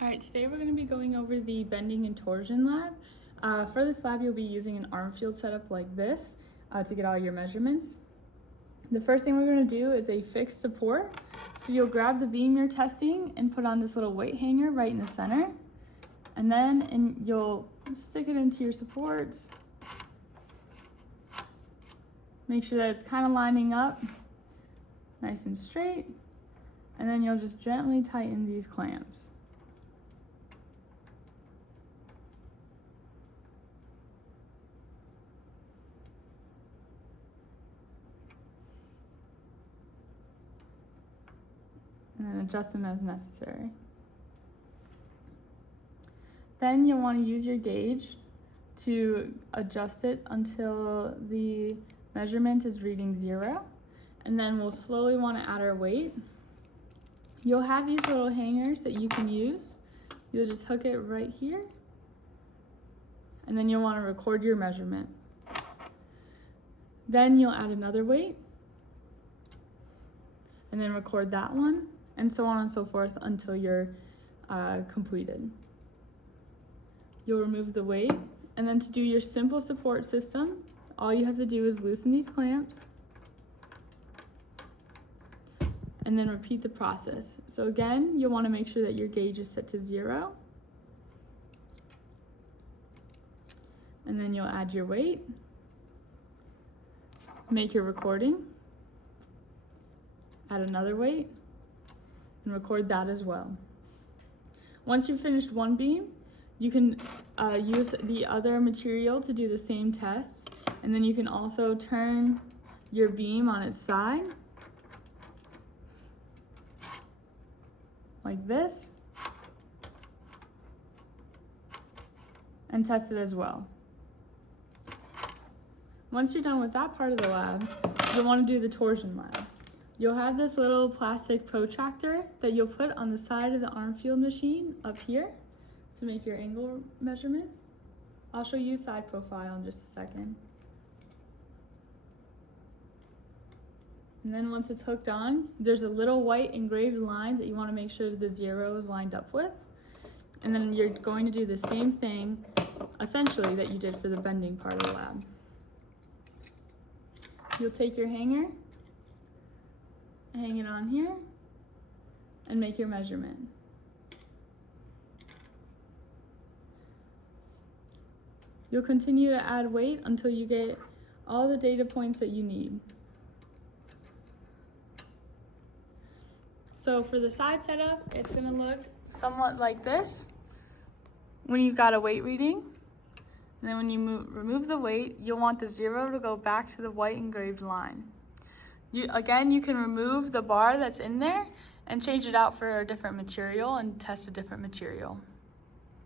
All right, today we're going to be going over the bending and torsion lab. For this lab, you'll be using an arm field setup like this to get all your measurements. The first thing we're going to do is a fixed support. So you'll grab the beam you're testing and put on this little weight hanger right in the center. And then you'll stick it into your supports. Make sure that it's kind of lining up nice and straight. And then you'll just gently tighten these clamps. And then adjust them as necessary. Then you'll want to use your gauge to adjust it until the measurement is reading 0. And then we'll slowly want to add our weight. You'll have these little hangers that you can use. You'll just hook it right here. And then you'll want to record your measurement. Then you'll add another weight. And then record that one. And so on and so forth until you're completed. You'll remove the weight, and then to do your simple support system, all you have to do is loosen these clamps, and then repeat the process. So again, you'll want to make sure that your gauge is set to 0, and then you'll add your weight, make your recording, add another weight, and record that as well. Once you've finished one beam, you can use the other material to do the same test, and then you can also turn your beam on its side like this and test it as well. Once you're done with that part of the lab, you'll want to do the torsion lab. You'll have this little plastic protractor that you'll put on the side of the arm field machine up here to make your angle measurements. I'll show you side profile in just a second. And then once it's hooked on, there's a little white engraved line that you want to make sure the 0 is lined up with. And then you're going to do the same thing, essentially, that you did for the bending part of the lab. You'll take your hanger, hang it on here, and make your measurement. You'll continue to add weight until you get all the data points that you need. So for the side setup, it's going to look somewhat like this when you've got a weight reading. And then when you remove the weight, you'll want the 0 to go back to the white engraved line. Again, you can remove the bar that's in there and change it out for a different material and test a different material.